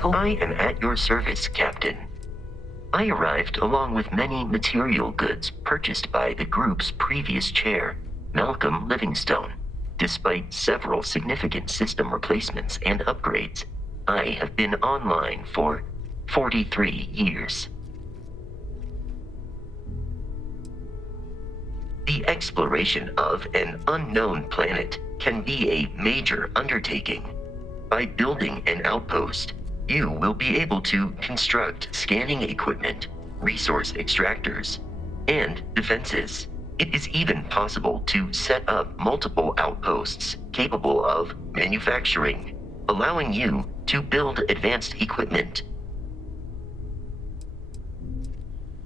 hope I am at your service, Captain. I arrived along with many material goods purchased by the group's previous chair, Malcolm Livingstone. Despite several significant system replacements and upgrades, I have been online for 43 years. The exploration of an unknown planet can be a major undertaking. By building an outpost, you will be able to construct scanning equipment, resource extractors, and defenses. It is even possible to set up multiple outposts capable of manufacturing, allowing you to build advanced equipment.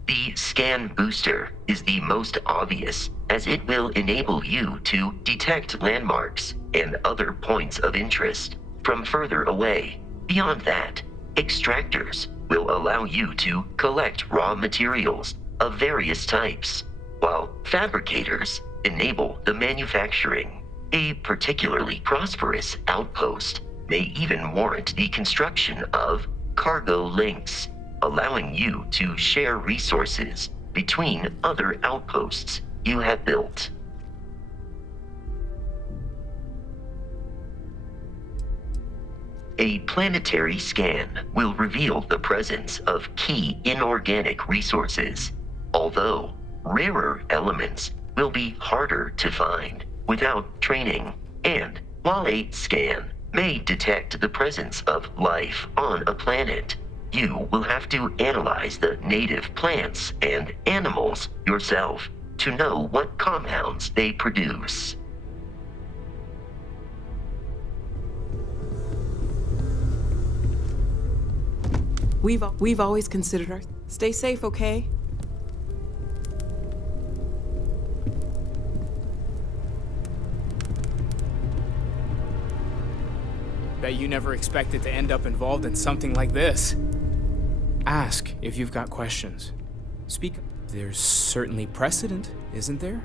The scan booster is the most obvious, as it will enable you to detect landmarks and other points of interest from further away. Beyond that, extractors will allow you to collect raw materials of various types, while fabricators enable the manufacturing. A particularly prosperous outpost may even warrant the construction of cargo links, allowing you to share resources between other outposts you have built. A planetary scan will reveal the presence of key inorganic resources, although rarer elements will be harder to find without training. And while a scan may detect the presence of life on a planet, you will have to analyze the native plants and animals yourself to know what compounds they produce. We've always considered her. Stay safe, okay? Bet you never expected to end up involved in something like this. Ask if you've got questions. Speak. There's certainly precedent, isn't there?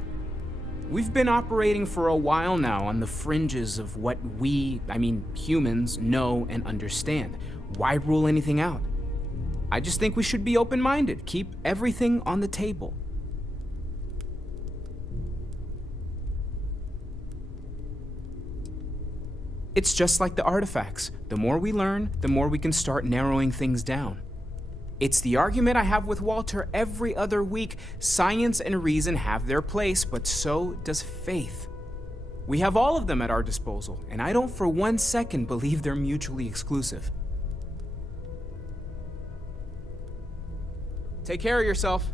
We've been operating for a while now on the fringes of what humans, know and understand. Why rule anything out? I just think we should be open-minded, keep everything on the table. It's just like the artifacts. The more we learn, the more we can start narrowing things down. It's the argument I have with Walter every other week. Science and reason have their place, but so does faith. We have all of them at our disposal, and I don't for 1 second believe they're mutually exclusive. Take care of yourself.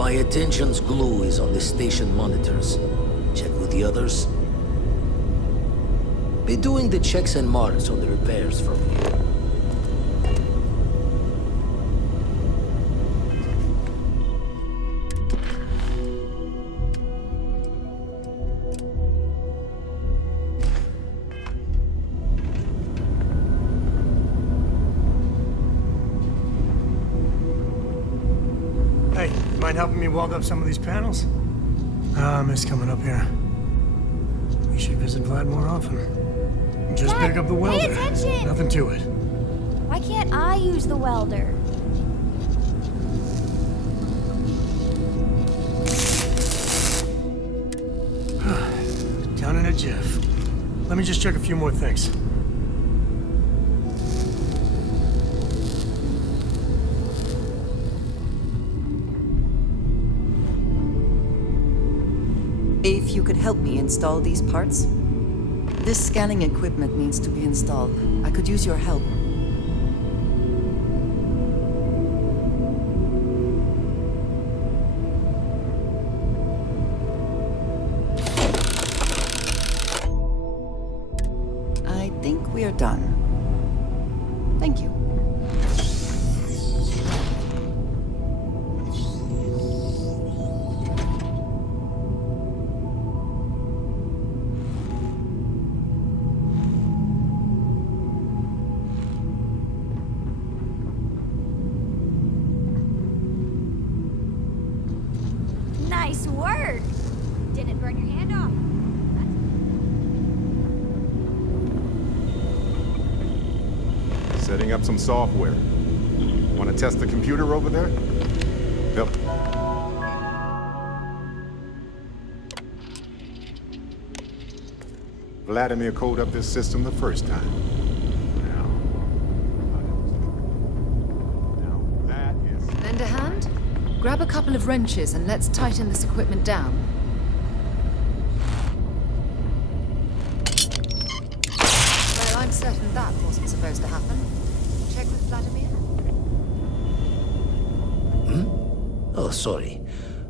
My attention's glue is on the station monitors. Check with the others. Be doing the checks and marks on the repairs from here. Hey, mind helping me weld up some of these panels? I miss coming up here. We should visit Vlad more often. Just Dad, pick up the pay welder. attention! Nothing to it. Why can't I use the welder? Down in a jiff. Let me just check a few more things. If you could help me install these parts? This scanning equipment needs to be installed. I could use your help. I think we are done. Thank you. Nice work! Didn't burn your hand off. Setting up some software. Want to test the computer over there? Yep. Vladimir coded up this system the first time. Now that is... Lend a hand? Grab a couple of wrenches and let's tighten this equipment down. Well, I'm certain that wasn't supposed to happen. Check with Vladimir? Oh, sorry.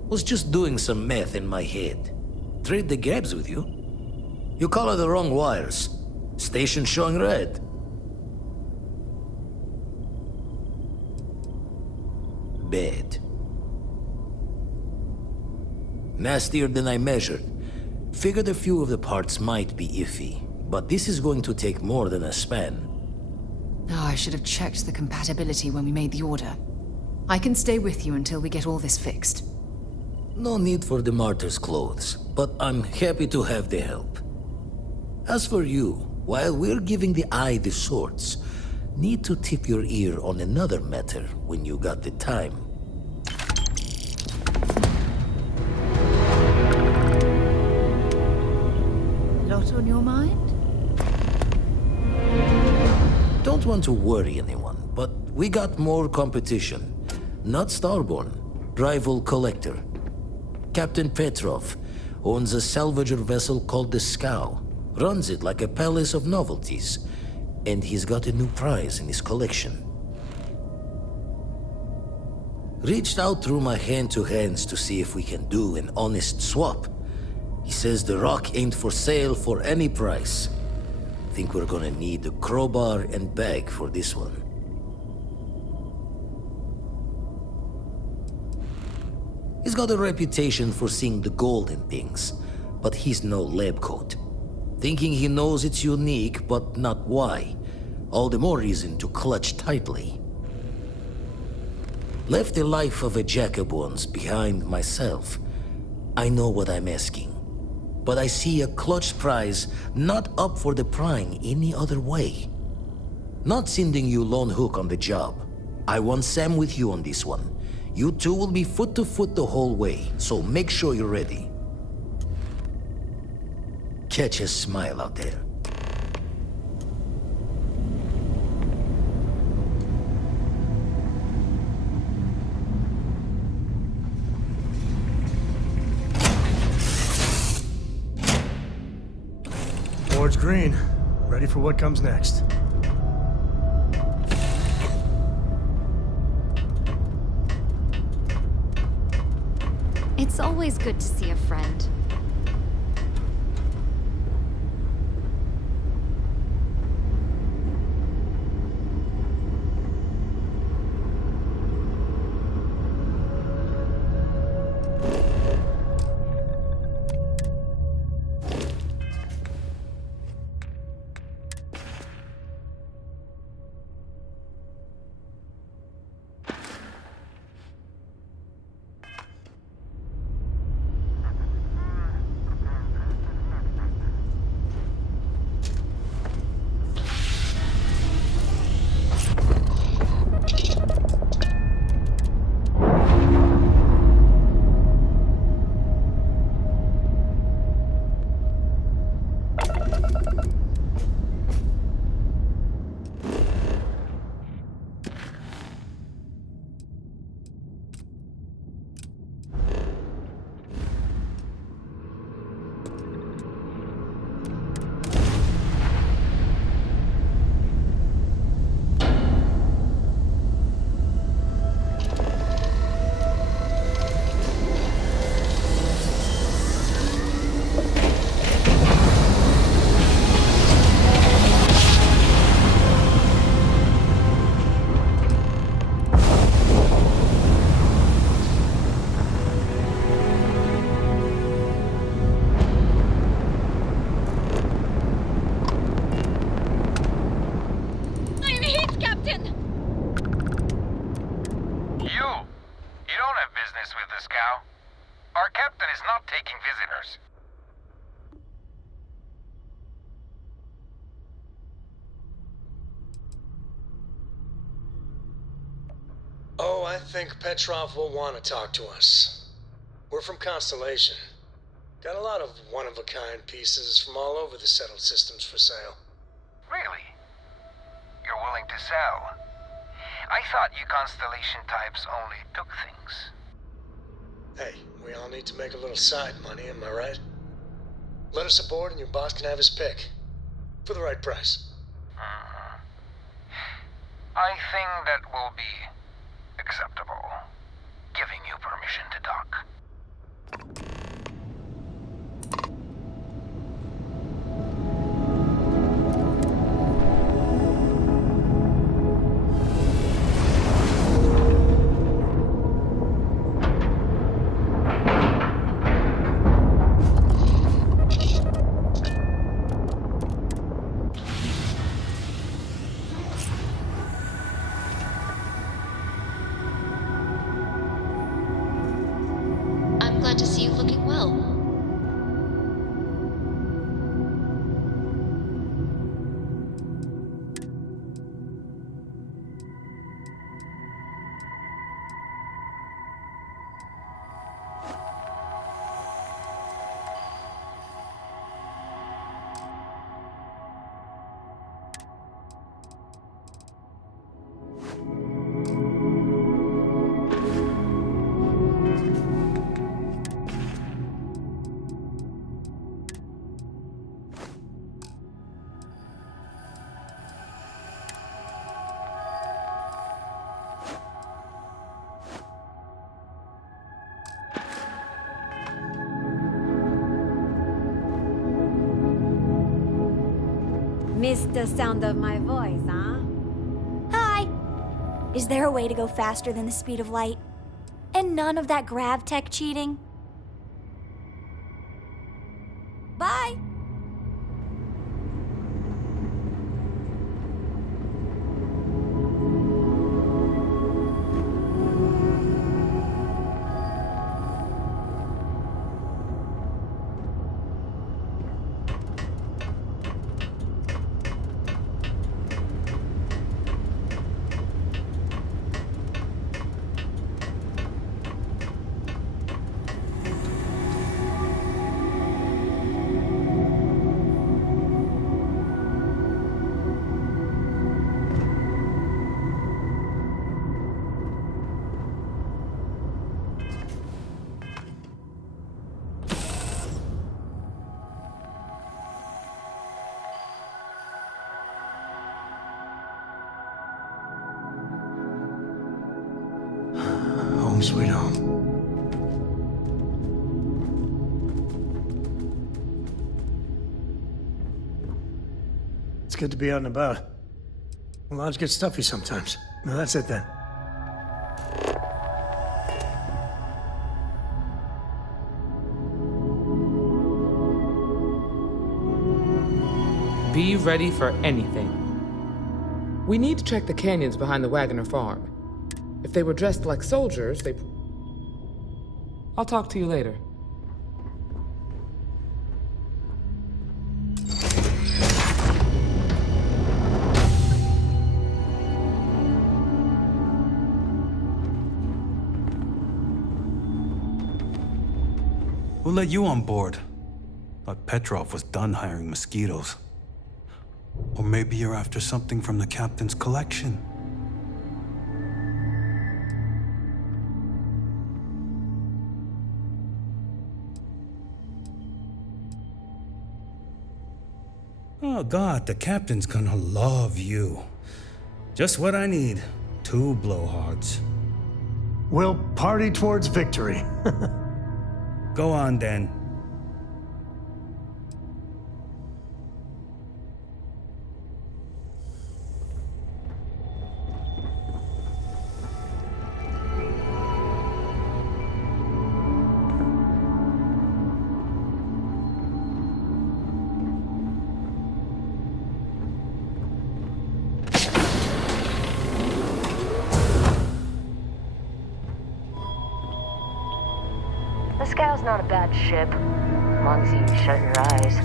Was just doing some math in my head. Trade the gaps with you? You color the wrong wires. Station showing red. Bad. Nastier than I measured. Figured a few of the parts might be iffy, but this is going to take more than a span. Oh, I should have checked the compatibility when we made the order. I can stay with you until we get all this fixed. No need for the martyr's clothes, but I'm happy to have the help. As for you, while we're giving the eye the swords, need to tip your ear on another matter when you got the time. Lot on your mind? Don't want to worry anyone, but we got more competition. Not Starborn, rival collector. Captain Petrov owns a salvager vessel called the Scow. Runs it like a palace of novelties. And he's got a new prize in his collection. Reached out through my hand-to-hands to see if we can do an honest swap. He says the rock ain't for sale for any price. Think we're gonna need a crowbar and bag for this one. He's got a reputation for seeing the gold in things, but he's no lab coat. Thinking he knows it's unique, but not why. All the more reason to clutch tightly. Left the life of a jackabones behind myself. I know what I'm asking. But I see a clutch prize not up for the prying any other way. Not sending you lone hook on the job. I want Sam with you on this one. You two will be foot to foot the whole way, so make sure you're ready. Catch a smile out there. Board's green. Ready for what comes next. It's always good to see a friend. Oh, I think Petrov will want to talk to us. We're from Constellation. Got a lot of one-of-a-kind pieces from all over the settled systems for sale. Really? You're willing to sell? I thought you Constellation types only took things. Hey, we all need to make a little side money, am I right? Let us aboard and your boss can have his pick. For the right price. I think that will be acceptable. Giving you permission to dock. Glad to see you looking well. Missed the sound of my voice, huh? Hi! Is there a way to go faster than the speed of light? And none of that grav tech cheating? Bye! Home sweet home. good to be out and about. The lodge gets stuffy sometimes. Well, that's it then. Be ready for anything. We need to check the canyons behind the Wagoner farm. If they were dressed like soldiers, they... I'll talk to you later. Who let you on board? Thought Petrov was done hiring mosquitoes. Or maybe you're after something from the captain's collection. Oh God, the captain's gonna love you. Just what I need. 2 blowhards. We'll party towards victory. Go on, then. The Scow's not a bad ship, as long as you shut your eyes.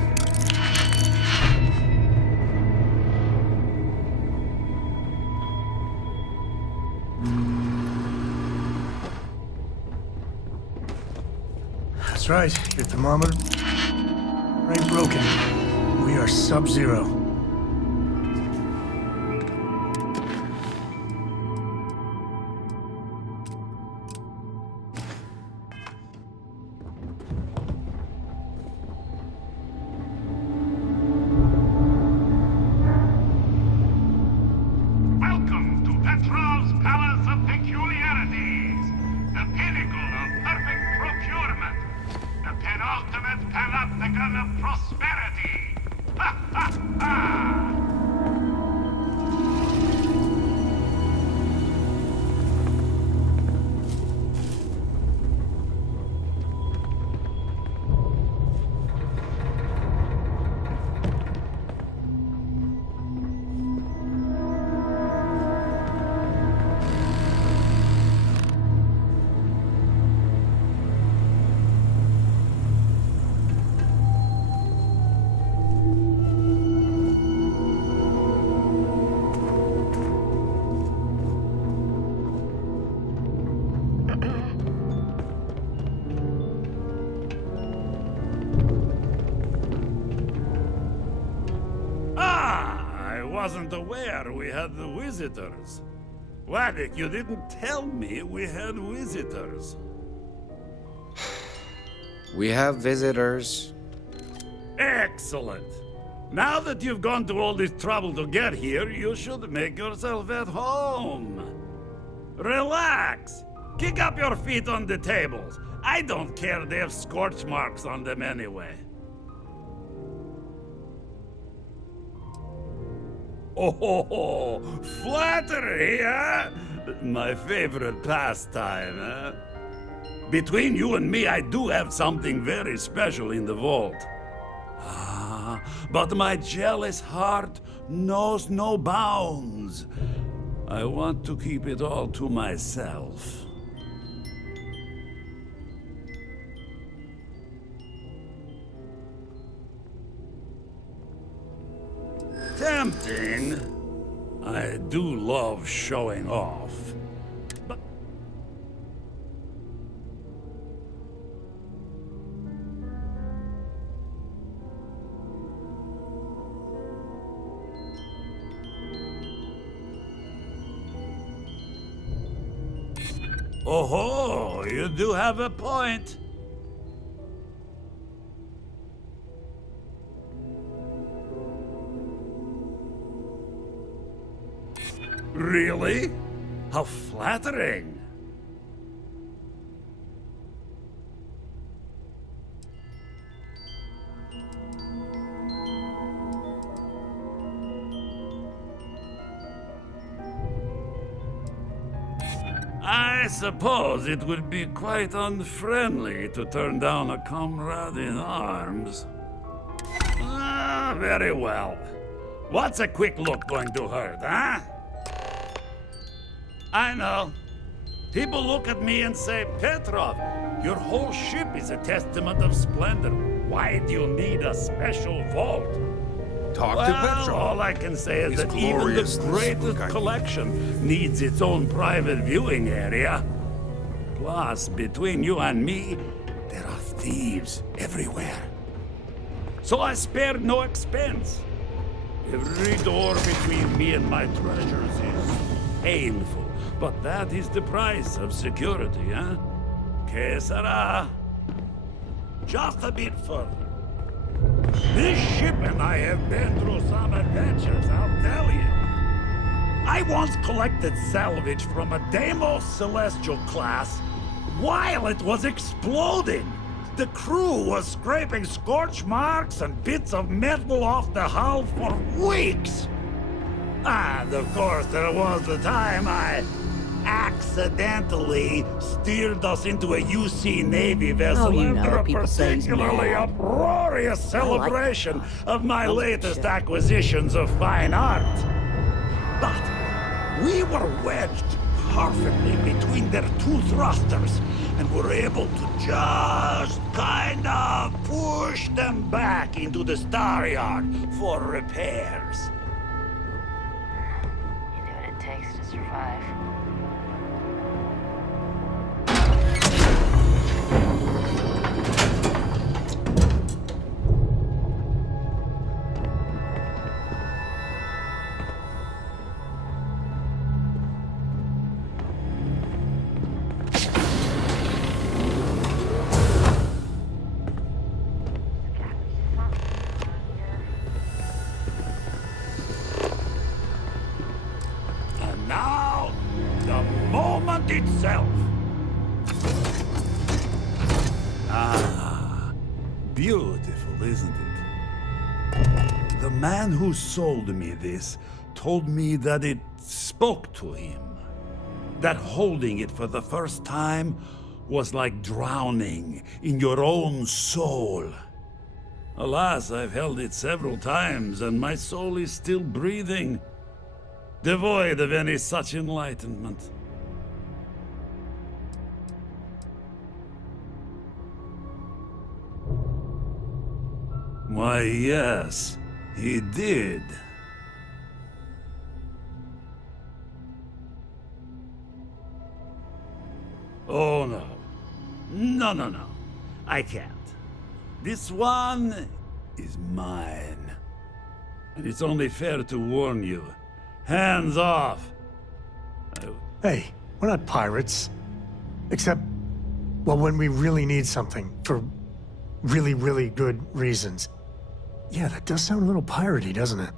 That's right. Your thermometer ain't broken. We are sub-zero. Wasn't aware we had the visitors. Waddick, you didn't tell me we had visitors. We have visitors. Excellent. Now that you've gone to all this trouble to get here, you should make yourself at home. Relax. Kick up your feet on the tables. I don't care, they have scorch marks on them anyway. Oh, flattery, huh? My favorite pastime, huh? Between you and me, I do have something very special in the vault. Ah, but my jealous heart knows no bounds. I want to keep it all to myself. Tempting. I do love showing off. But oh, you do have a point. Really? How flattering. I suppose it would be quite unfriendly to turn down a comrade in arms. Very well. What's a quick look going to hurt, huh? I know. People look at me and say, Petrov, your whole ship is a testament of splendor. Why do you need a special vault? Talk well, to Petrov. All I can say is His that even the greatest collection needs its own private viewing area. Plus, between you and me, there are thieves everywhere. So I spared no expense. Every door between me and my treasures is painful, but that is the price of security, huh? Que sera? Just a bit further. This ship and I have been through some adventures, I'll tell you. I once collected salvage from a Deimos Celestial class while it was exploding. The crew was scraping scorch marks and bits of metal off the hull for weeks. And of course, there was the time I accidentally steered us into a UC Navy vessel after a particularly uproarious celebration of my latest acquisitions of fine art. But we were wedged perfectly between their two thrusters and were able to just kind of push them back into the star yard for repairs. You do what it takes to survive. And now, the moment itself. Ah, beautiful, isn't it? The man who sold me this told me that it spoke to him. That holding it for the first time was like drowning in your own soul. Alas, I've held it several times, and my soul is still breathing, devoid of any such enlightenment. Why, yes, he did. Oh, no. No. I can't. This one is mine. And it's only fair to warn you. Hands off! Hey, we're not pirates. Except, well, when we really need something for really, really good reasons. Yeah, that does sound a little piratey, doesn't it?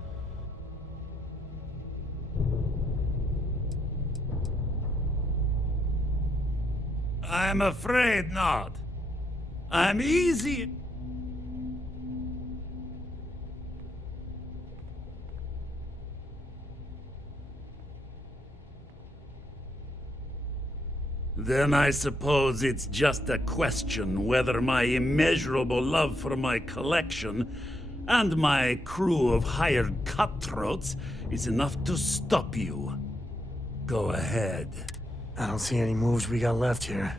I'm afraid not. I'm easy. Then I suppose it's just a question whether my immeasurable love for my collection and my crew of hired cutthroats is enough to stop you. Go ahead. I don't see any moves we got left here.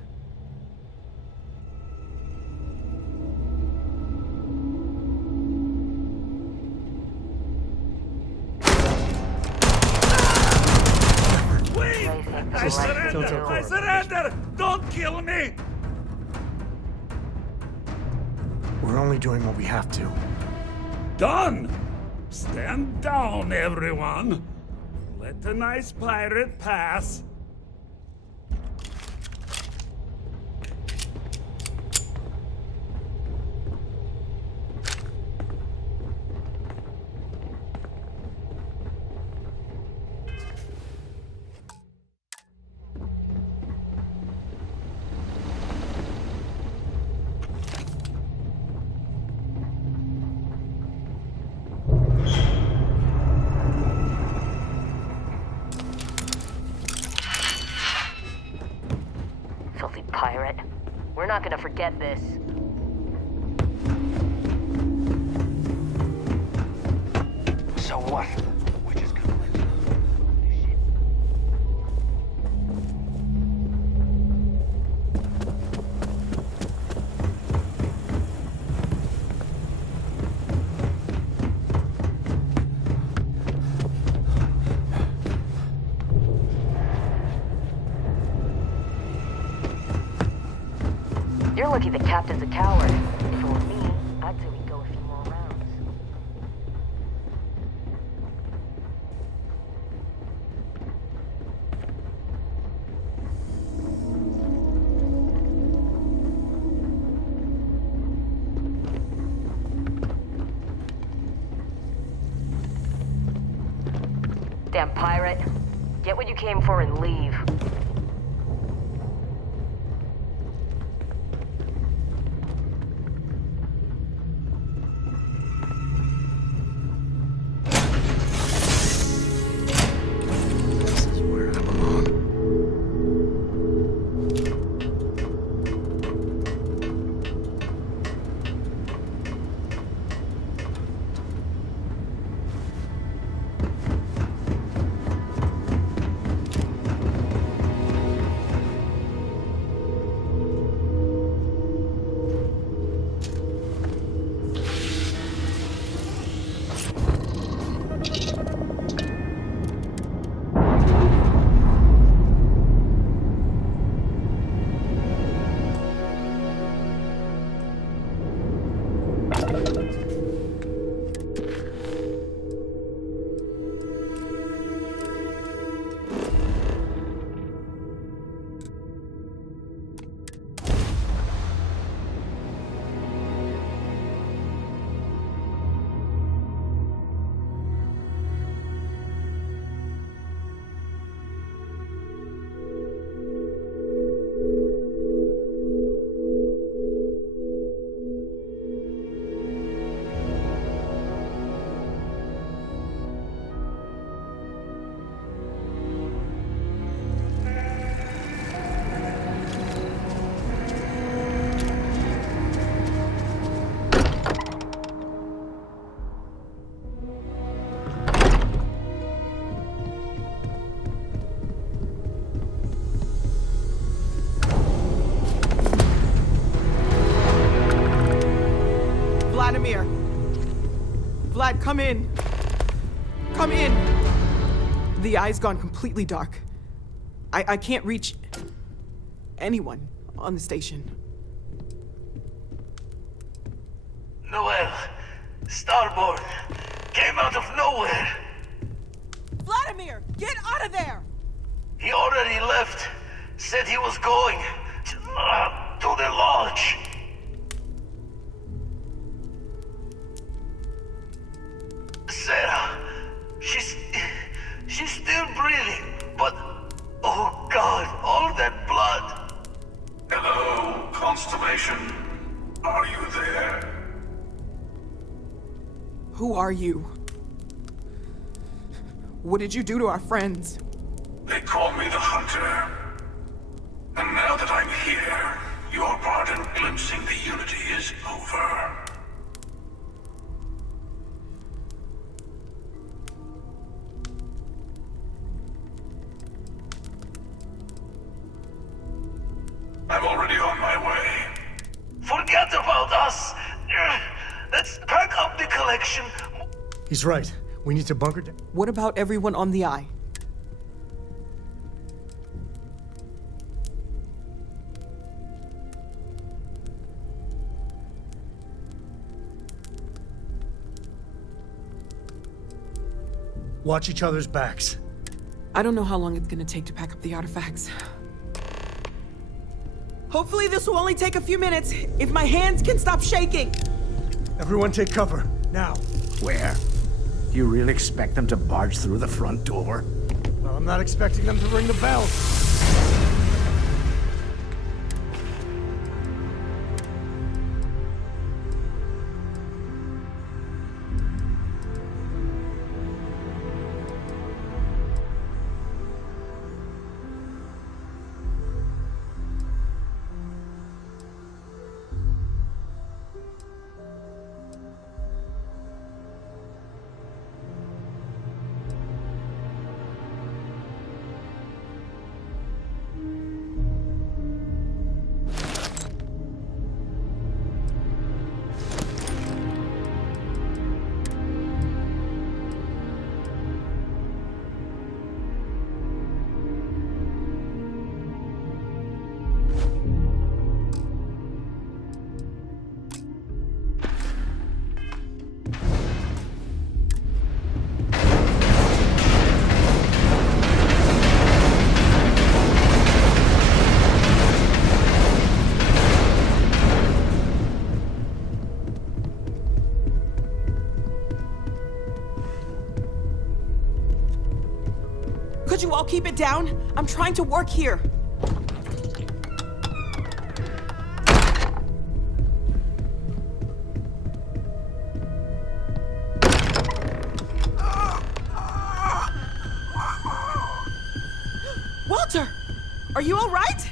Wait! I surrender! I surrender! Don't kill me! We're only doing what we have to. Done! Stand down, everyone. Let the nice pirate pass. pirate. We're not gonna forget this. So what? We just gonna let you You're lucky the captain's a coward. If it were me, I'd say we go a few more rounds. Damn pirate. Get what you came for and leave. Vlad, come in. Come in. The eye's gone completely dark. I can't reach anyone on the station. Noel, Starborn, came out of nowhere. Vladimir, get out of there! He already left. Said he was going to the lodge. Sarah, she's still breathing, but oh God, all that blood. Hello, Constellation. Are you there? Who are you? What did you do to our friends? They call me the Hunter. And now that I'm here, your part in glimpsing the Unity is over. I'm already on my way. Forget about us! Let's pack up the collection. He's right. We need to bunker down. What about everyone on the eye? Watch each other's backs. I don't know how long it's gonna take to pack up the artifacts. Hopefully this will only take a few minutes, if my hands can stop shaking! Everyone take cover, now. Where? Do you really expect them to barge through the front door? Well, I'm not expecting them to ring the bell. keep it down? I'm trying to work here. Walter! Are you all right?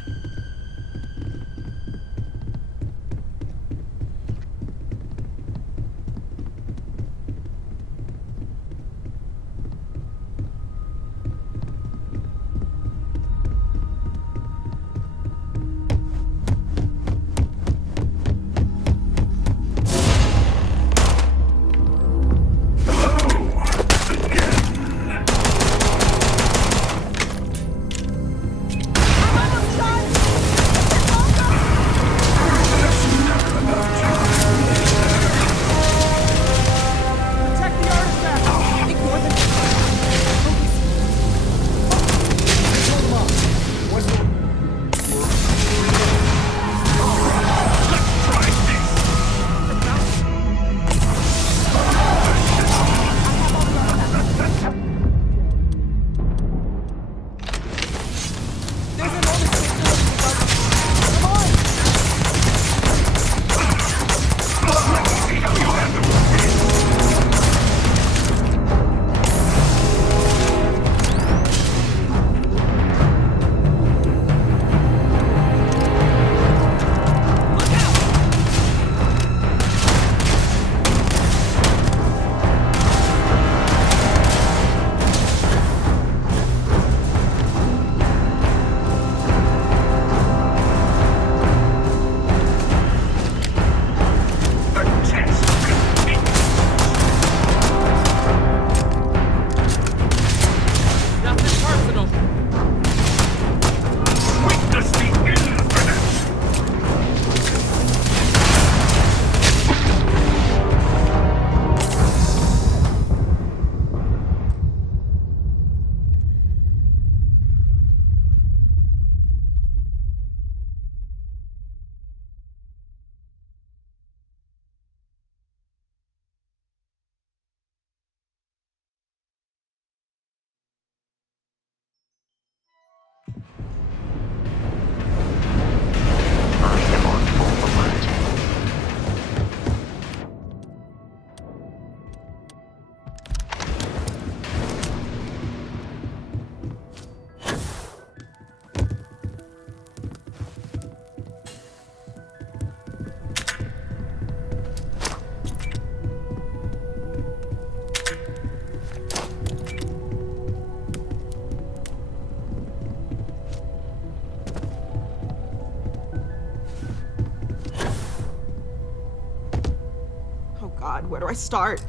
God, where do I start?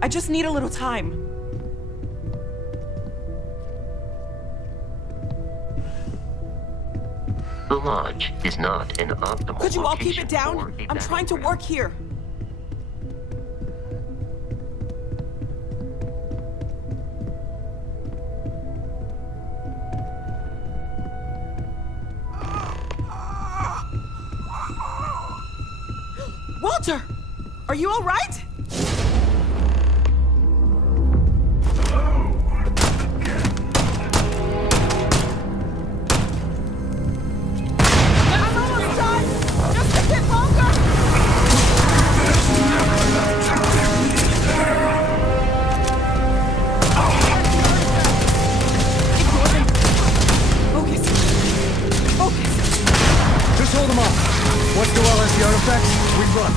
I just need a little time. The lodge is not an optimal Could you all keep location it down? for a I'm trying to work here. Walter! Are you all right? I'm almost done! Just a bit longer! Focus. Focus. Just hold them off. Once Noel has the artifacts, we run.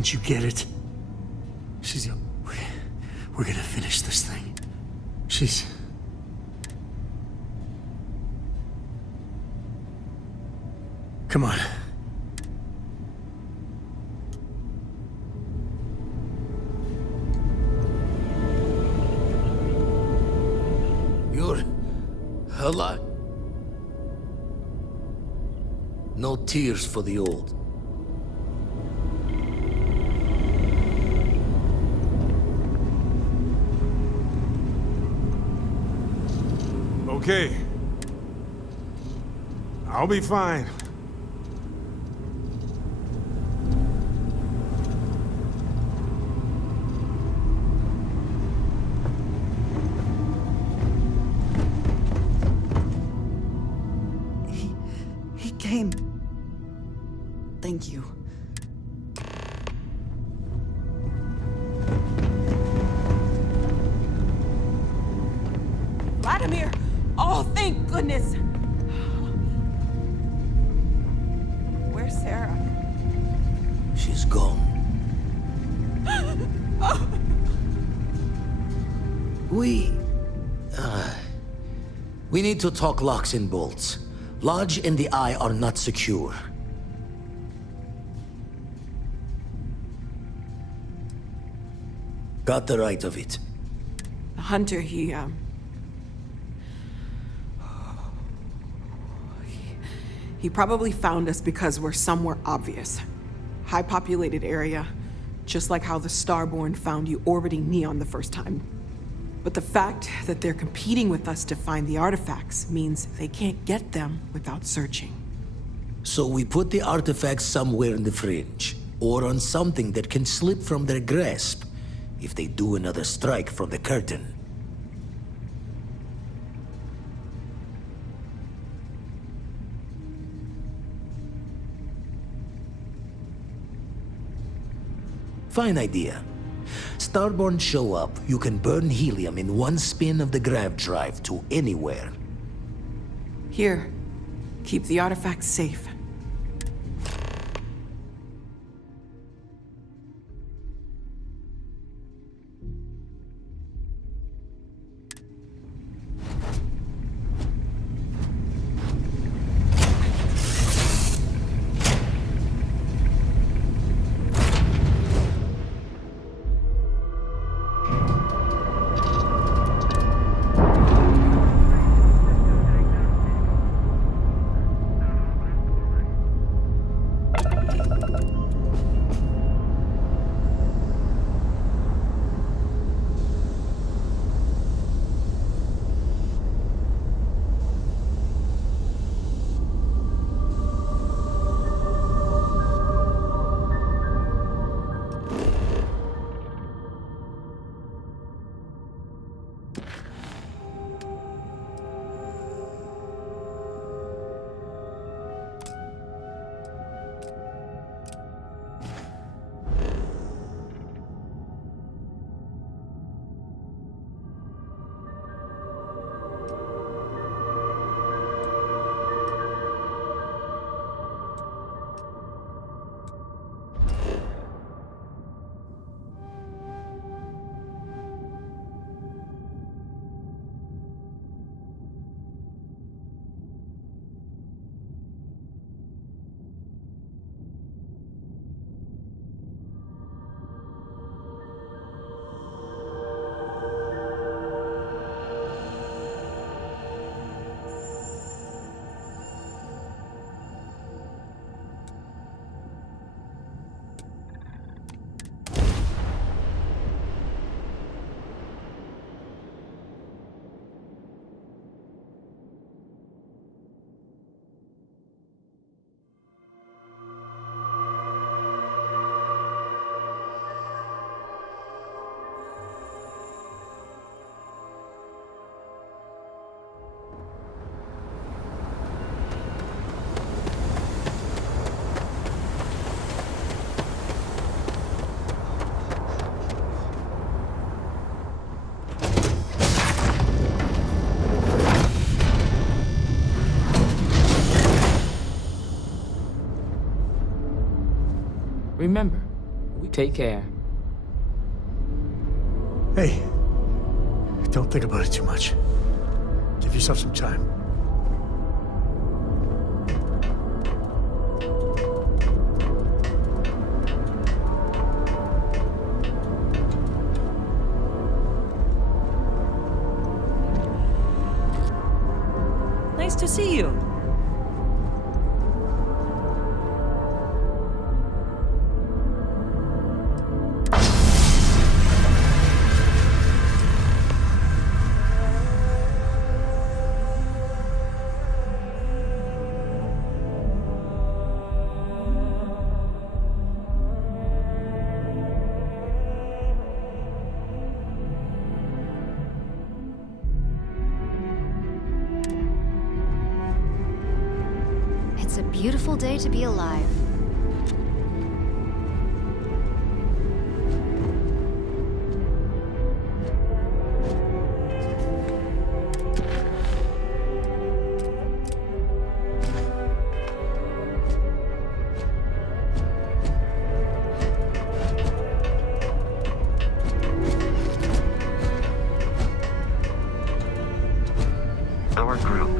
Once you get it, we're gonna finish this thing. Come on. You're alive. No tears for the old. Okay. I'll be fine. He came. Thank you. Vladimir! Oh, thank goodness! Where's Sarah? She's gone. We need to talk locks and bolts. Lodge and the Eye are not secure. Got the right of it. The hunter, he probably found us because we're somewhere obvious. High-populated area, just like how the Starborn found you orbiting Neon the first time. But the fact that they're competing with us to find the artifacts means they can't get them without searching. So we put the artifacts somewhere in the fringe, or on something that can slip from their grasp if they do another strike from the curtain. Fine idea. Starborn show up, you can burn helium in one spin of the grav drive to anywhere. Here, keep the artifacts safe. Remember, Take care. Hey, don't think about it too much. Give yourself some time. Nice to see you. It's a beautiful day to be alive. Our group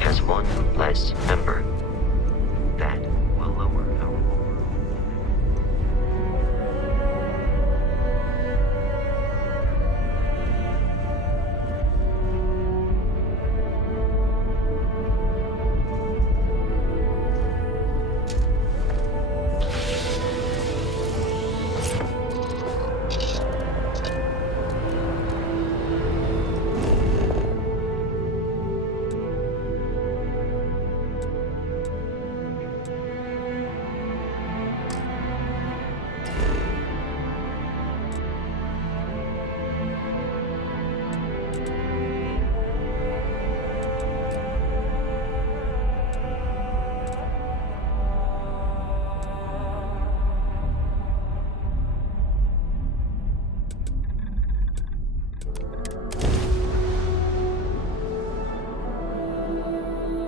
has one less member. That will lower our overall.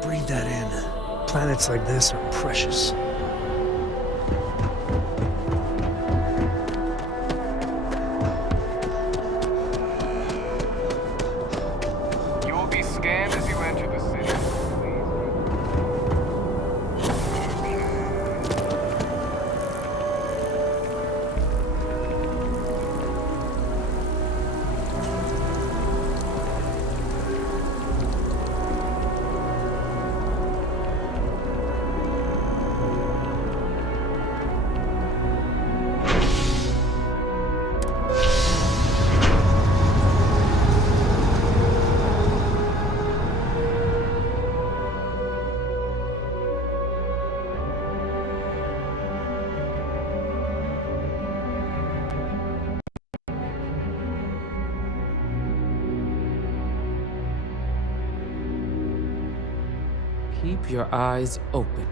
Breathe that in. Planets like this are precious. You will be scanned as you enter the city. Keep your eyes open.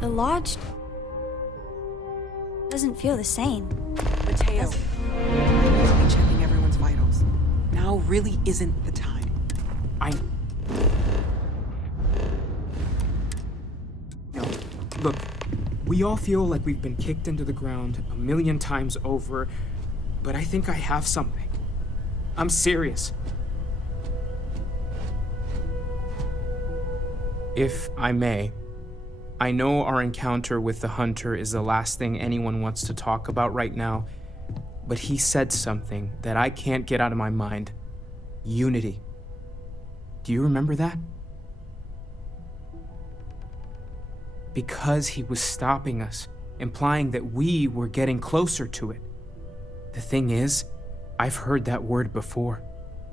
The lodge doesn't feel the same. Mateo, I need to be checking everyone's vitals. Now really isn't the time. No, look, we all feel like we've been kicked into the ground 1,000,000 times over, but I think I have something. I'm serious. If I may, I know our encounter with the Hunter is the last thing anyone wants to talk about right now, but he said something that I can't get out of my mind. Unity. Do you remember that? Because he was stopping us, implying that we were getting closer to it. The thing is, I've heard that word before.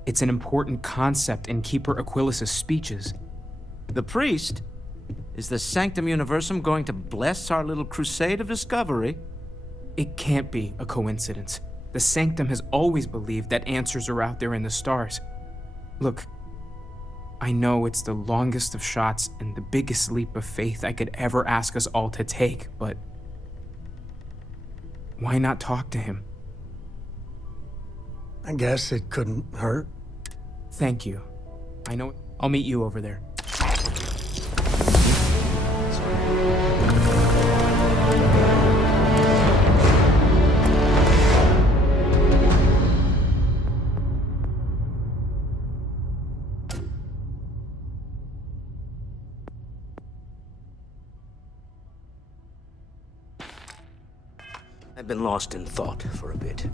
It's an important concept in Keeper Aquilas's speeches. The priest? Is the Sanctum Universum going to bless our little crusade of discovery? It can't be a coincidence. The Sanctum has always believed that answers are out there in the stars. Look, I know it's the longest of shots and the biggest leap of faith I could ever ask us all to take, but why not talk to him? I guess it couldn't hurt. Thank you. I know. I'll meet you over there. I've been lost in thought for a bit.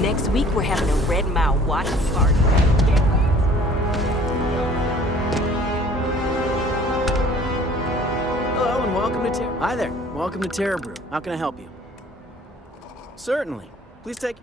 Next week, we're having a Red Mile watch party. Hello and welcome to Hi there. Welcome to Terra Brew. How can I help you? Certainly. Please take...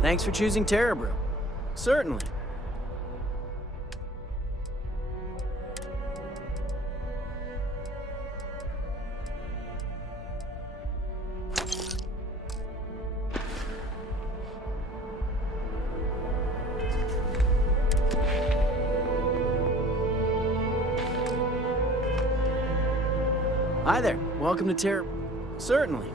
Thanks for choosing Terra Brew. Certainly. Hi there. Welcome to Terra... Certainly.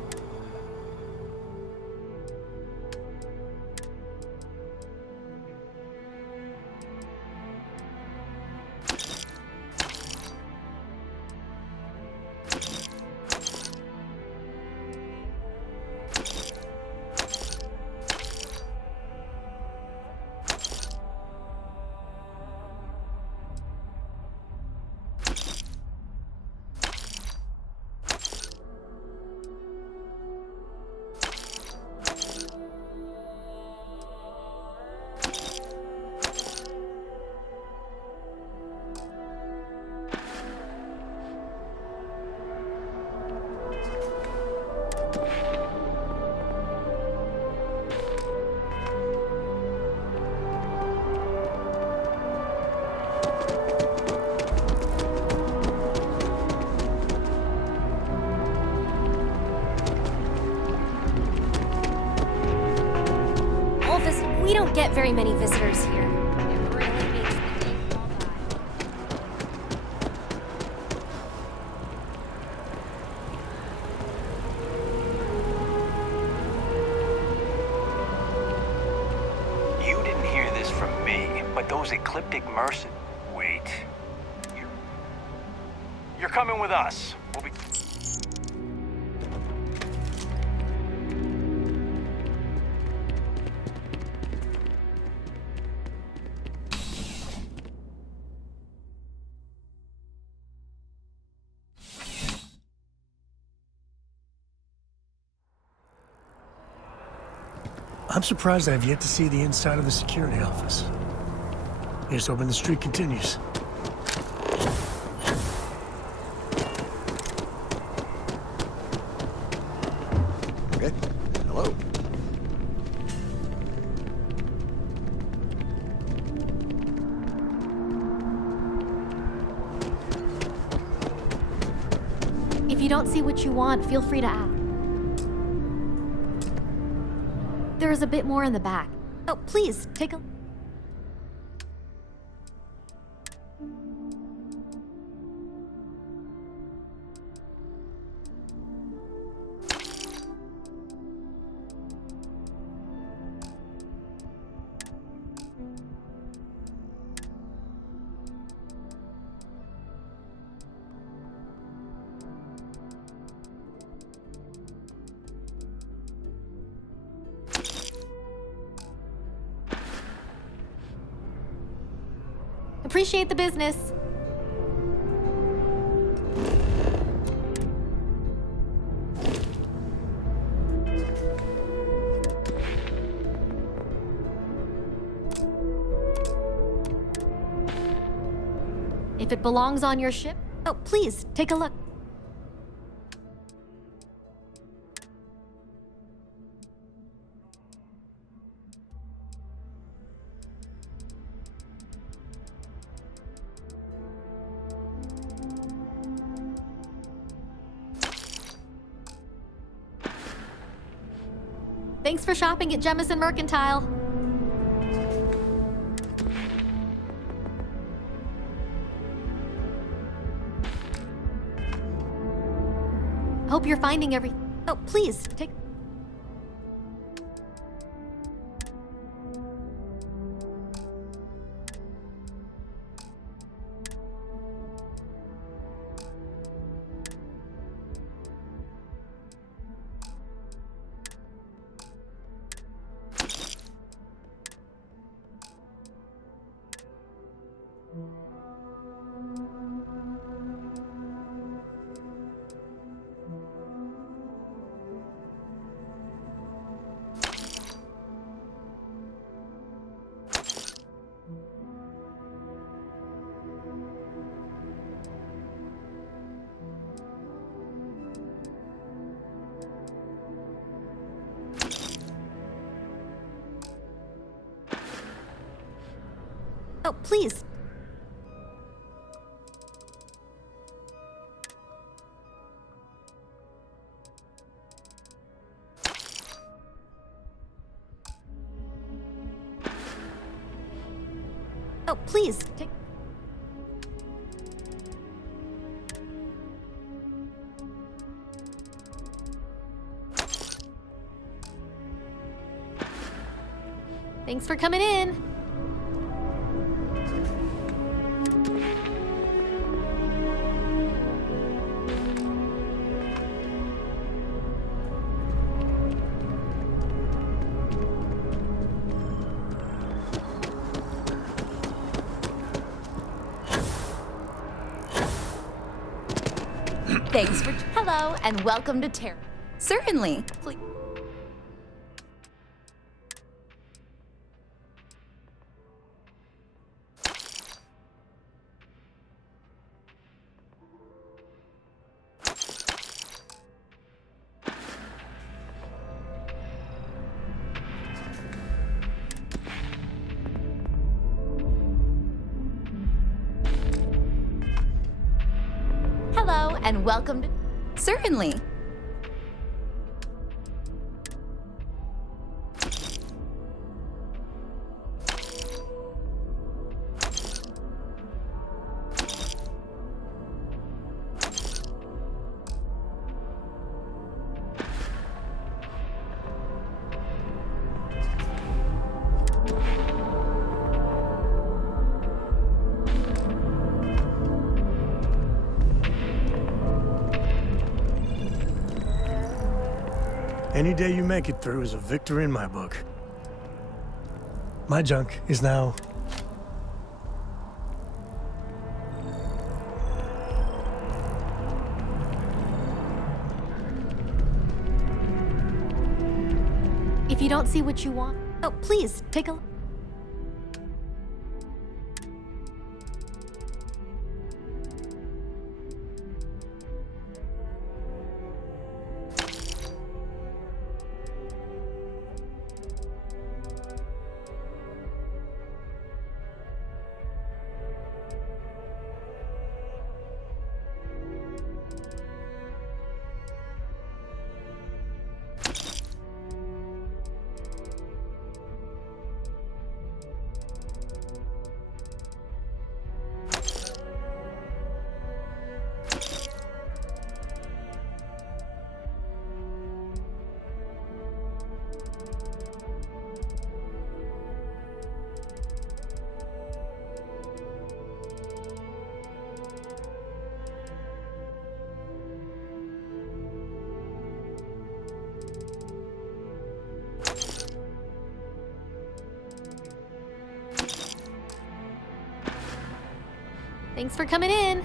We don't get very many visitors here. It really makes the day go by. You didn't hear this from me, but those ecliptic mercenaries... Wait. You're coming with us. We'll be... I'm surprised I've yet to see the inside of the security office. Here's hoping the streak continues. Okay. Hello. If you don't see what you want, feel free to ask. There is a bit more in the back. Oh, please, take a... Appreciate the business. If it belongs on your ship, oh, please, take a look. Thanks for shopping at Jemison Mercantile. Hope you're finding everything. Oh, please, take... Oh, please. Oh, please, take... Thanks for coming in. Thanks for... Hello, and welcome to Terra. Certainly. Please. Hello, and welcome to... Certainly. Any day you make it through is a victory in my book. My junk is now... If you don't see what you want... Oh, please, take a look. Thanks for coming in.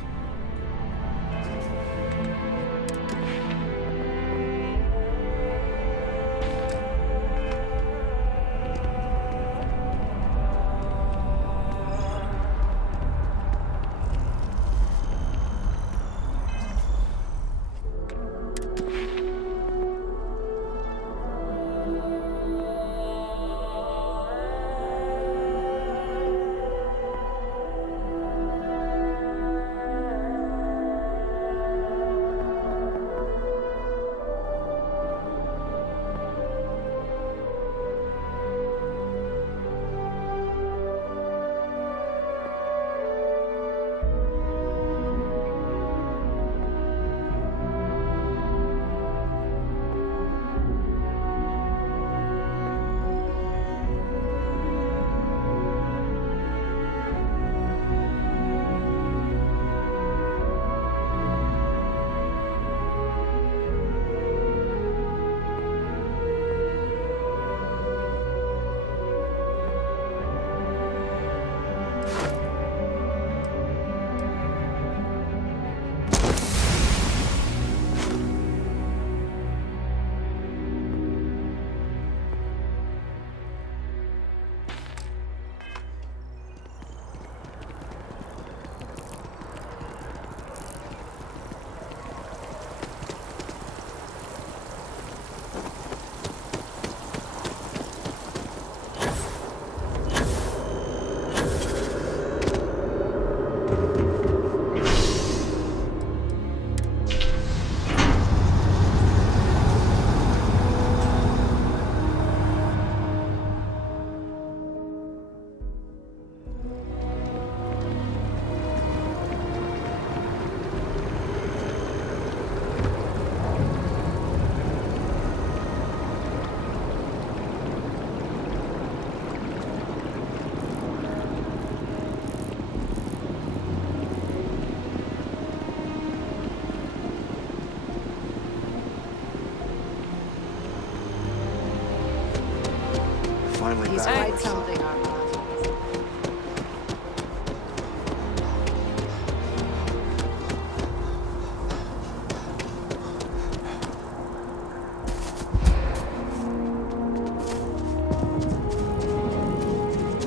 Finally He's back. quite something, Armand.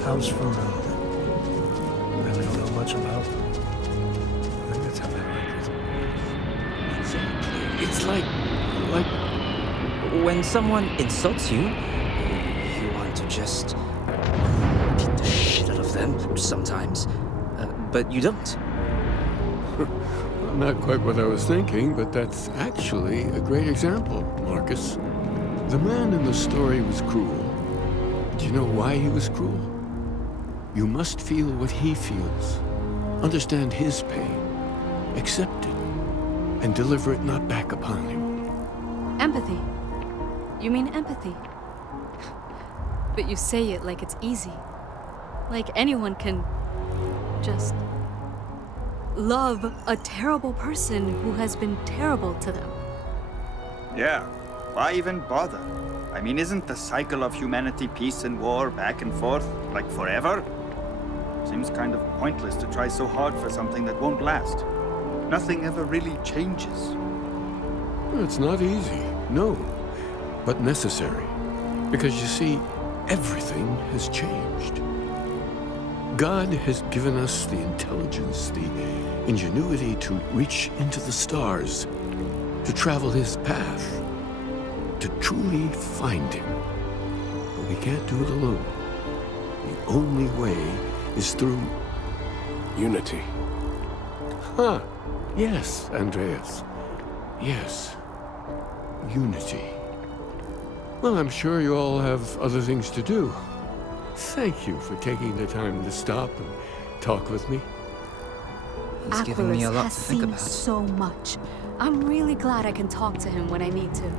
House for really don't know much about. I think that's how they like it. It's like when someone insults you, you want to just beat the shit out of them sometimes, but you don't. Not quite what I was thinking, but that's actually a great example, Marcus. The man in the story was cruel. Do you know why he was cruel? You must feel what he feels, understand his pain, accept it, and deliver it not back upon him. Empathy. You mean empathy? But you say it like it's easy. Like anyone can just love a terrible person who has been terrible to them. Yeah, why even bother? I mean, isn't the cycle of humanity peace and war back and forth, like forever? Seems kind of pointless to try so hard for something that won't last. Nothing ever really changes. It's not easy, no, but necessary. Because you see, everything has changed. God has given us the intelligence, the ingenuity to reach into the stars, to travel his path, to truly find him. But we can't do it alone. The only way is through unity. Huh. Yes, Andreas. Yes. Unity. Well, I'm sure you all have other things to do. Thank you for taking the time to stop and talk with me. He's giving me a lot has to think seen about. so much. I'm really glad I can talk to him when I need to.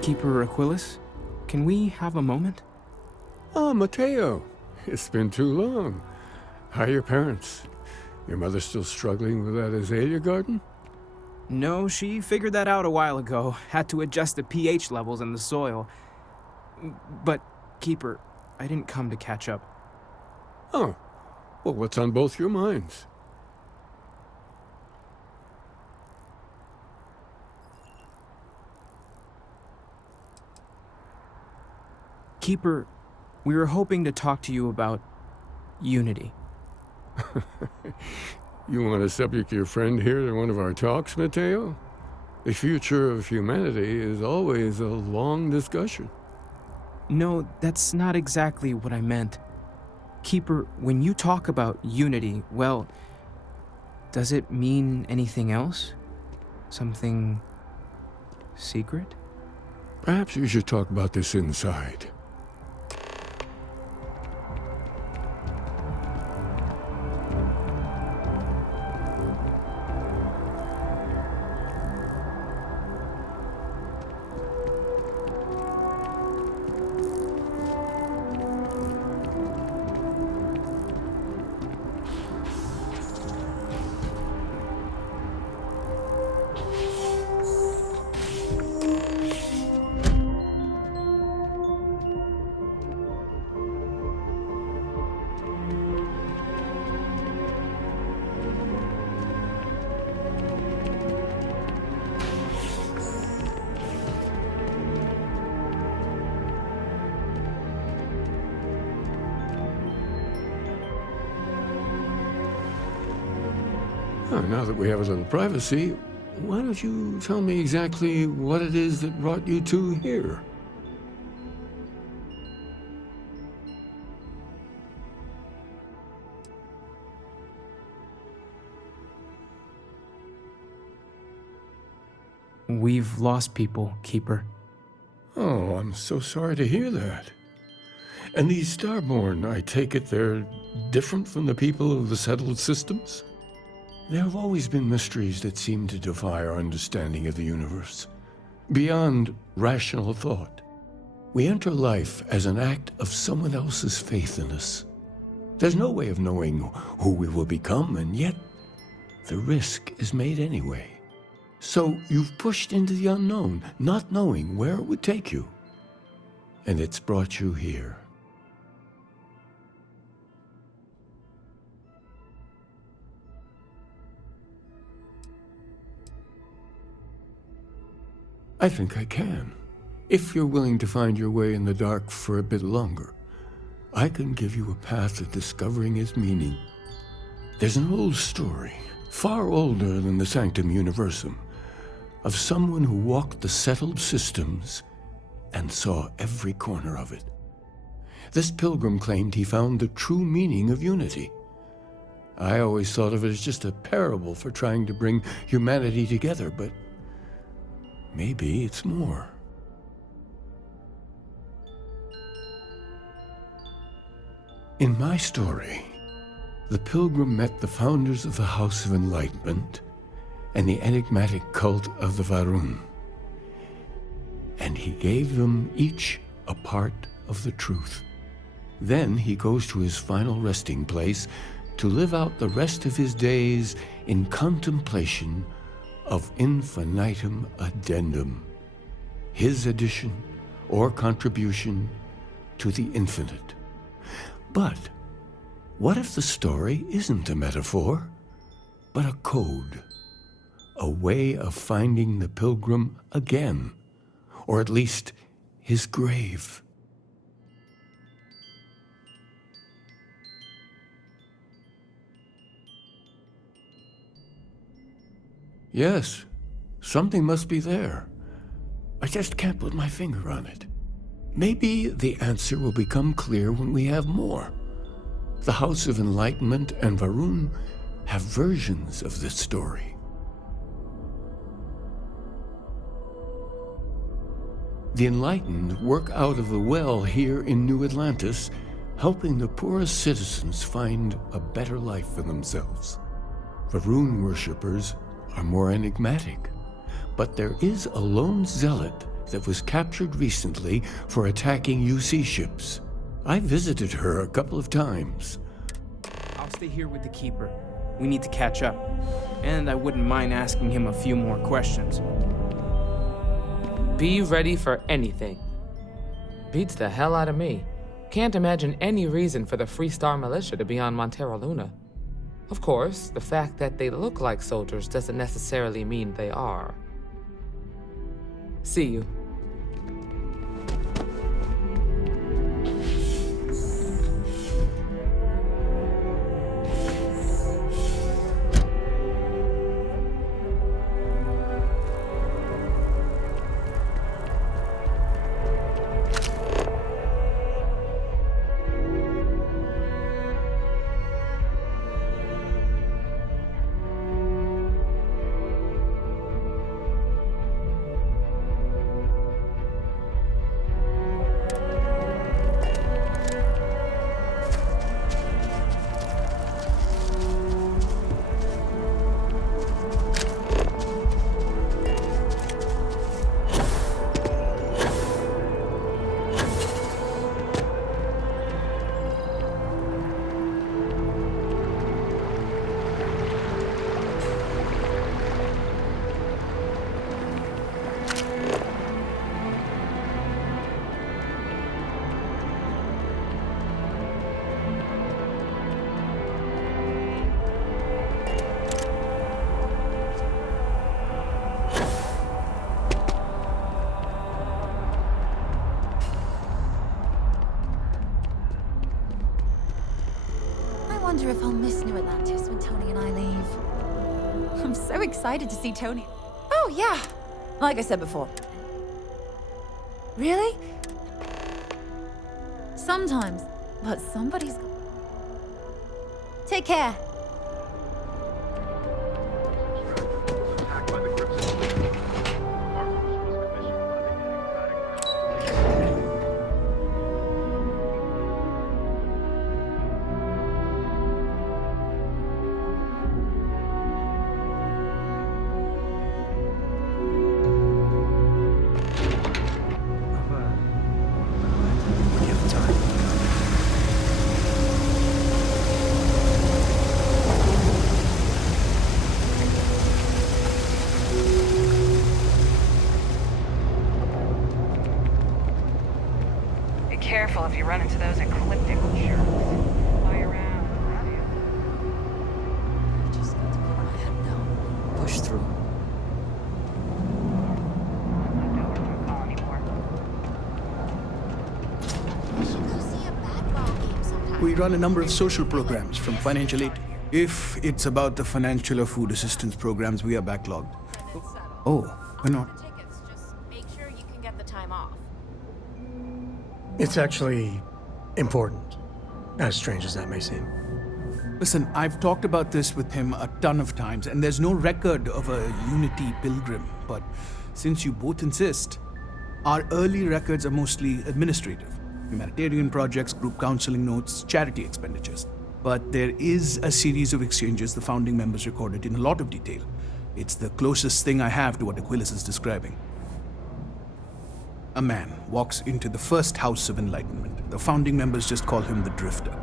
Keeper Aquilus, can we have a moment? Oh, Matteo. It's been too long. How are your parents? Your mother still struggling with that azalea garden? No, she figured that out a while ago. Had to adjust the pH levels in the soil. But, Keeper, I didn't come to catch up. Oh. Well, what's on both your minds? Keeper, we were hoping to talk to you about unity. You want to subject your friend here to one of our talks, Matteo? The future of humanity is always a long discussion. No, that's not exactly what I meant. Keeper, when you talk about unity, well, does it mean anything else? Something secret? Perhaps you should talk about this inside. Now that we have a little privacy, why don't you tell me exactly what it is that brought you two here? We've lost people, Keeper. Oh, I'm so sorry to hear that. And these Starborn, I take it they're different from the people of the settled systems? There have always been mysteries that seem to defy our understanding of the universe. Beyond rational thought, we enter life as an act of someone else's faith in us. There's no way of knowing who we will become, and yet the risk is made anyway. So you've pushed into the unknown, not knowing where it would take you. And it's brought you here. I think I can. If you're willing to find your way in the dark for a bit longer, I can give you a path to discovering its meaning. There's an old story, far older than the Sanctum Universum, of someone who walked the settled systems and saw every corner of it. This pilgrim claimed he found the true meaning of unity. I always thought of it as just a parable for trying to bring humanity together, but maybe it's more. In my story, the pilgrim met the founders of the House of Enlightenment and the enigmatic cult of the Varun. And he gave them each a part of the truth. Then he goes to his final resting place to live out the rest of his days in contemplation of infinitum addendum, his addition or contribution to the infinite. But what if the story isn't a metaphor, but a code? A way of finding the pilgrim again, or at least his grave. Yes, something must be there. I just can't put my finger on it. Maybe the answer will become clear when we have more. The House of Enlightenment and Varun have versions of this story. The Enlightened work out of the well here in New Atlantis, helping the poorest citizens find a better life for themselves. Varun worshippers are more enigmatic, but there is a lone zealot that was captured recently for attacking UC ships. I visited her a couple of times. I'll stay here with the Keeper. We need to catch up. And I wouldn't mind asking him a few more questions. Be ready for anything. Beats the hell out of me. Can't imagine any reason for the Free Star Militia to be on Montero Luna. Of course, the fact that they look like soldiers doesn't necessarily mean they are. See you. I wonder if I'll miss New Atlantis when Tony and I leave. I'm so excited to see Tony. Oh, yeah. Like I said before. Really? Sometimes. But somebody's... Take care. Careful if you run into those ecliptic jerks. Fly around, have you? Just got to put my head down. Push through. We run a number of social programs from financial aid. If it's about the financial or food assistance programs, we are backlogged. Oh, we're not. Just make sure you can get the time off. It's actually important, as strange as that may seem. Listen, I've talked about this with him a ton of times, and there's no record of a Unity pilgrim. But since you both insist, our early records are mostly administrative. Humanitarian projects, group counseling notes, charity expenditures. But there is a series of exchanges the founding members recorded in a lot of detail. It's the closest thing I have to what Aquilus is describing. A man walks into the first House of Enlightenment. The founding members just call him the Drifter.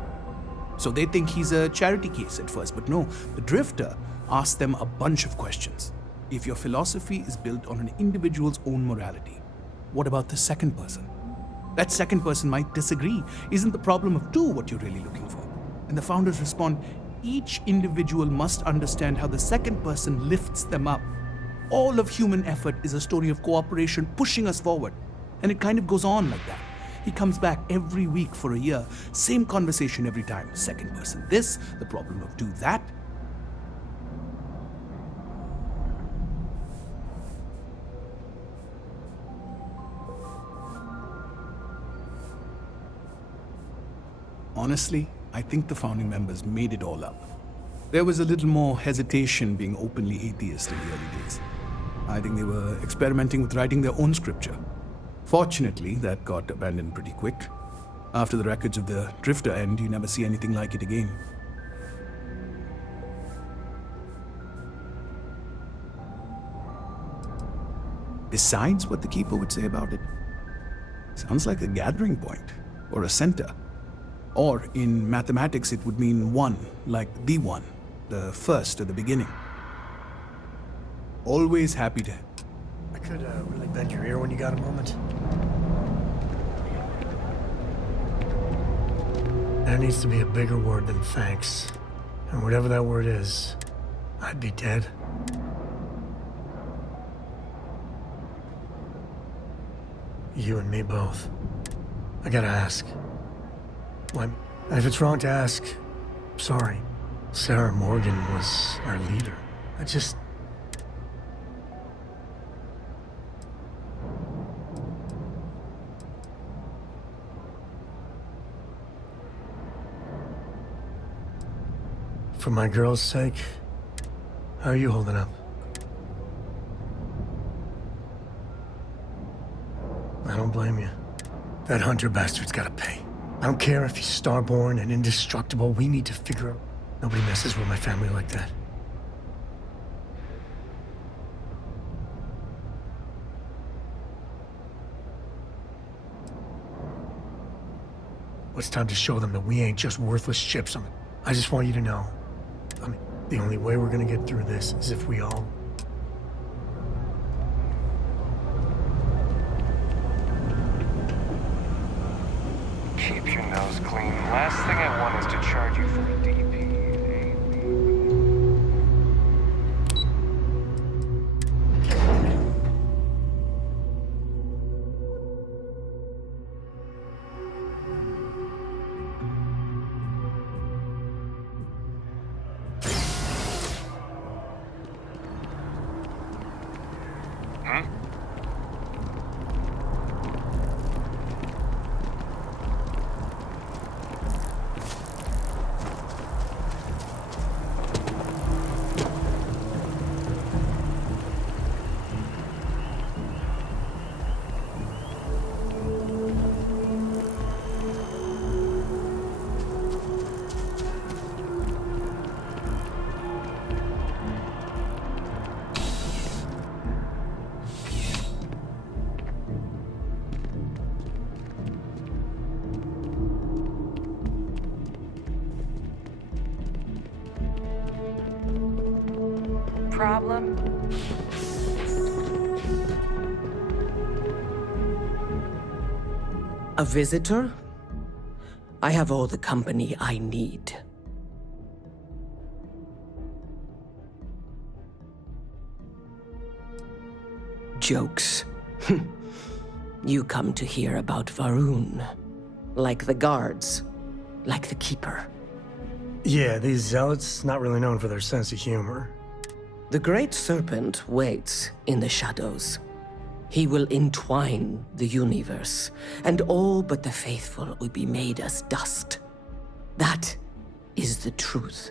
So they think he's a charity case at first, but no, the Drifter asks them a bunch of questions. If your philosophy is built on an individual's own morality, what about the second person? That second person might disagree. Isn't the problem of two what you're really looking for? And the founders respond, each individual must understand how the second person lifts them up. All of human effort is a story of cooperation pushing us forward. And it kind of goes on like that. He comes back every week for a year. Same conversation every time. Second person this, the problem of two that. Honestly, I think the founding members made it all up. There was a little more hesitation being openly atheist in the early days. I think they were experimenting with writing their own scripture. Fortunately, that got abandoned pretty quick. After the records of the Drifter end, you never see anything like it again. Besides what the Keeper would say about it, sounds like a gathering point, or a center. Or in mathematics, it would mean one, like the one, the first or the beginning. Always happy to. I could really bend your ear when you got a moment. There needs to be a bigger word than thanks. And whatever that word is, I'd be dead. You and me both. I gotta ask. What? If it's wrong to ask, sorry. Sarah Morgan was our leader. I just... For my girl's sake, how are you holding up? I don't blame you. That Hunter bastard's gotta pay. I don't care if he's starborn and indestructible. We need to figure out... Nobody messes with my family like that. Well, it's time to show them that we ain't just worthless chips on it. I just want you to know. I mean, the only way we're gonna get through this is if we all... Keep your nose clean. Last thing I want is to charge you for a DP. Problem? A visitor? I have all the company I need. Jokes. You come to hear about Varun. Like the guards. Like the Keeper. Yeah, these zealots, not really known for their sense of humor. The Great Serpent waits in the shadows. He will entwine the universe, and all but the faithful will be made as dust. That is the truth.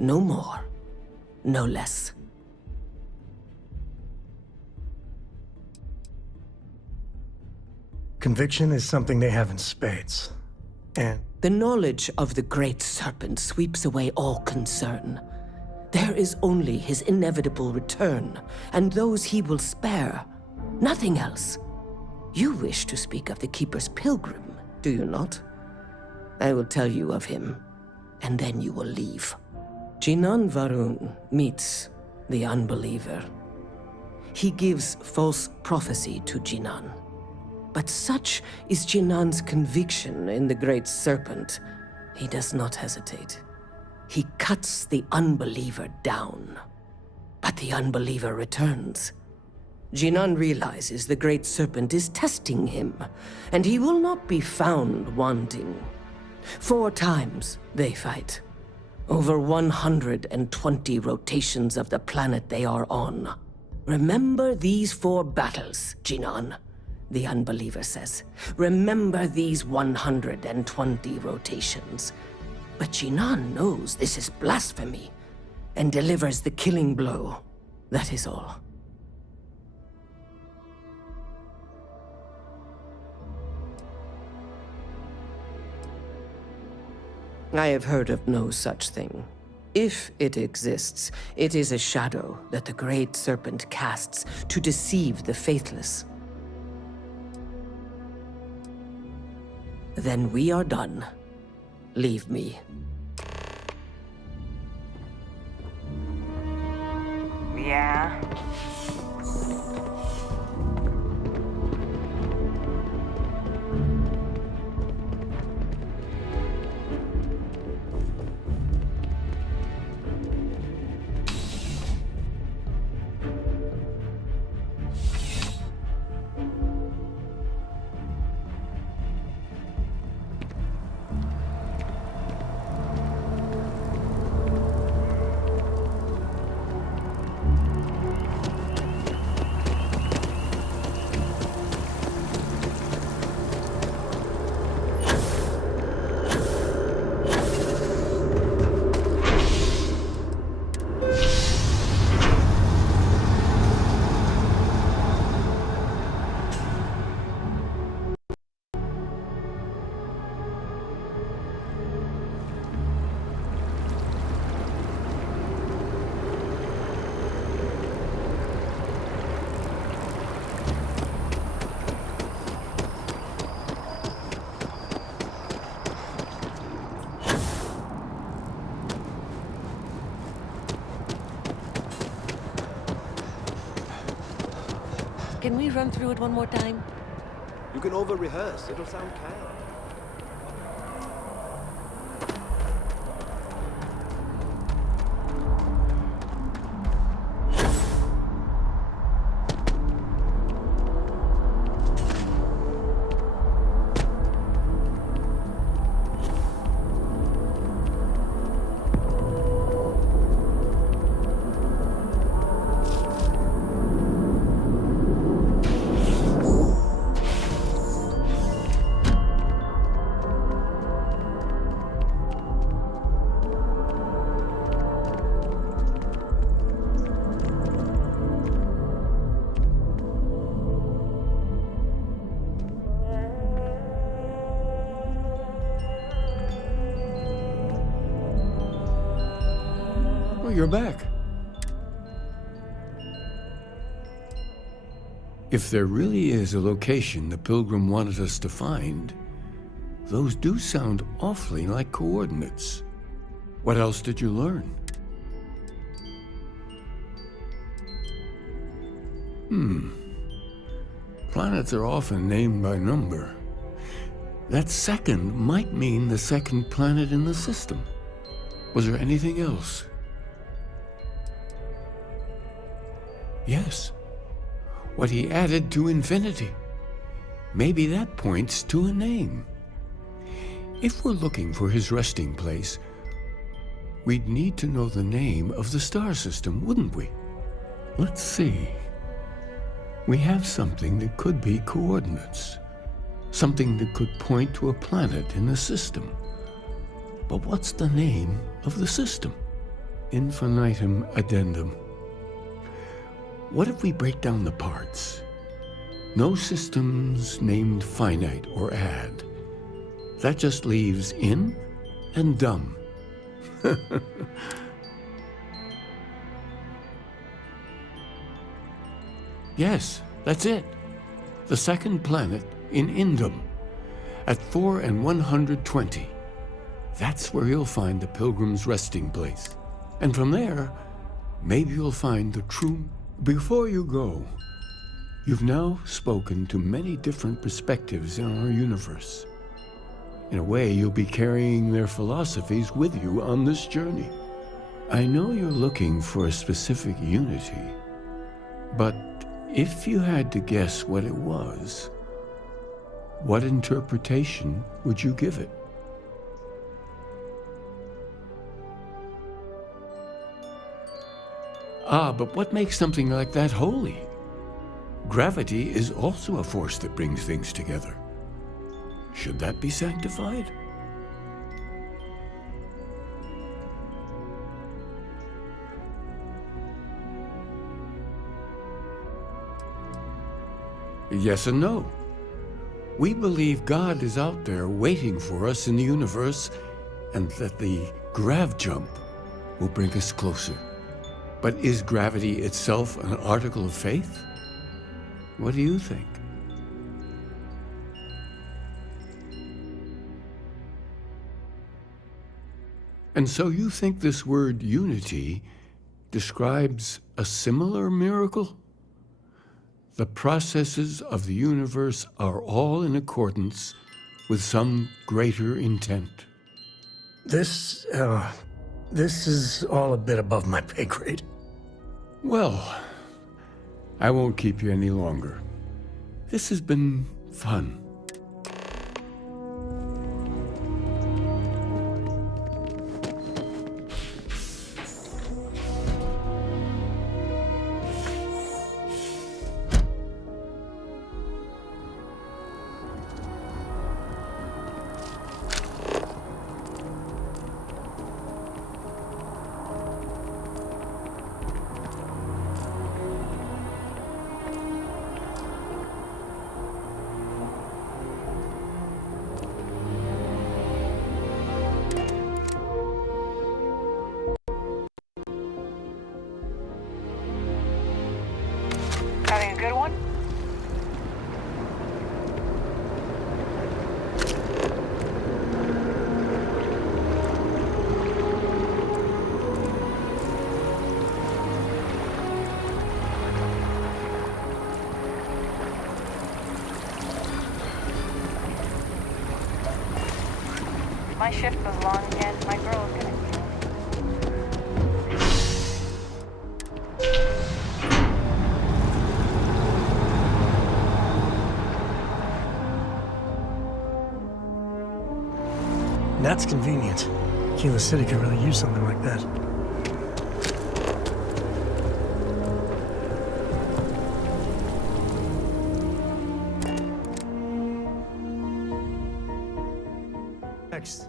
No more, no less. Conviction is something they have in spades. And the knowledge of the Great Serpent sweeps away all concern. There is only his inevitable return, and those he will spare. Nothing else. You wish to speak of the Keeper's pilgrim, do you not? I will tell you of him, and then you will leave. Jinan Varun meets the unbeliever. He gives false prophecy to Jinan. But such is Jinan's conviction in the Great Serpent. He does not hesitate. He cuts the unbeliever down. But the unbeliever returns. Jinan realizes the Great Serpent is testing him, and he will not be found wanting. 4 times they fight. Over 120 rotations of the planet they are on. Remember these 4 battles, Jinan, the unbeliever says. Remember these 120 rotations. But Jinan knows this is blasphemy, and delivers the killing blow. That is all. I have heard of no such thing. If it exists, it is a shadow that the Great Serpent casts to deceive the faithless. Then we are done. Leave me. Yeah. Can we run through it one more time? You can over-rehearse. It'll sound chaos. You're back. If there really is a location the Pilgrim wanted us to find, those do sound awfully like coordinates. What else did you learn? Planets are often named by number. That second might mean the second planet in the system. Was there anything else? Yes. What he added to infinity. Maybe that points to a name. If we're looking for his resting place, we'd need to know the name of the star system, wouldn't we? Let's see. We have something that could be coordinates. Something that could point to a planet in the system. But what's the name of the system? Infinitum addendum. What if we break down the parts? No systems named finite or add. That just leaves in and dumb. Yes, that's it. The second planet in Indum, at 4 and 120. That's where you'll find the Pilgrim's resting place. And from there, maybe you'll find the true... Before you go, You've now spoken to many different perspectives in our universe. In a way, you'll be carrying their philosophies with you on this journey. I know you're looking for a specific unity, but if you had to guess what it was, what interpretation would you give it? Ah, but what makes something like that holy? Gravity is also a force that brings things together. Should that be sanctified? Yes and no. We believe God is out there waiting for us in the universe, and that the grav jump will bring us closer. But is gravity itself an article of faith? What do you think? And so you think this word unity describes a similar miracle? The processes of the universe are all in accordance with some greater intent. This is all a bit above my pay grade. Well, I won't keep you any longer. This has been fun. Having a good one? My shift was long again. My girl's gonna That's convenient. Kilo City could really use something like that. Next.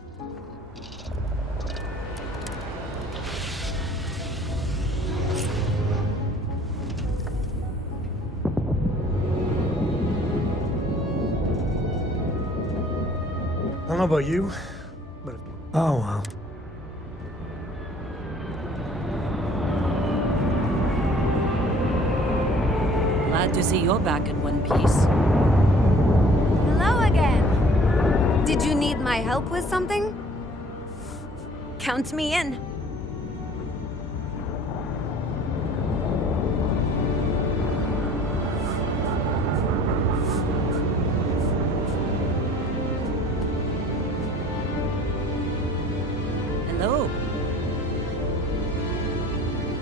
I don't know about you, but oh well. Glad to see you're back in one piece. Hello again. Did you need my help with something? Count me in. Hello.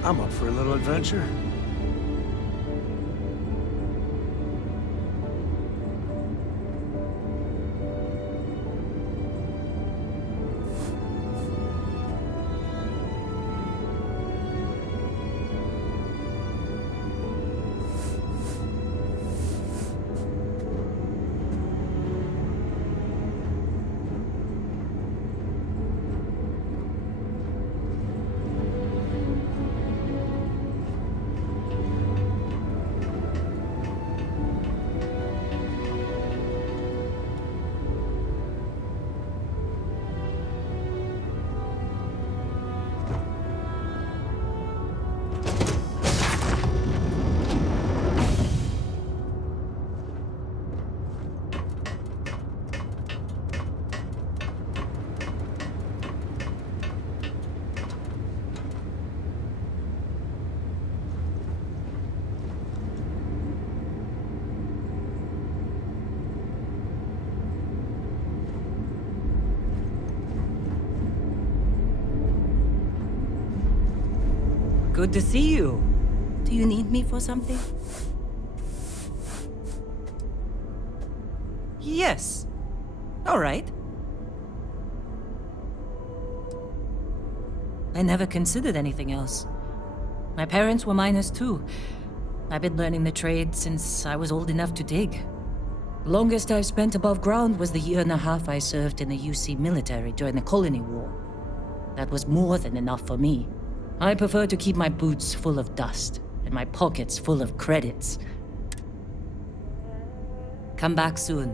I'm up for a little adventure. Good to see you. Do you need me for something? Yes. All right. I never considered anything else. My parents were miners too. I've been learning the trade since I was old enough to dig. Longest I've spent above ground was the year and a half I served in the UC military during the Colony War. That was more than enough for me. I prefer to keep my boots full of dust and my pockets full of credits. Come back soon.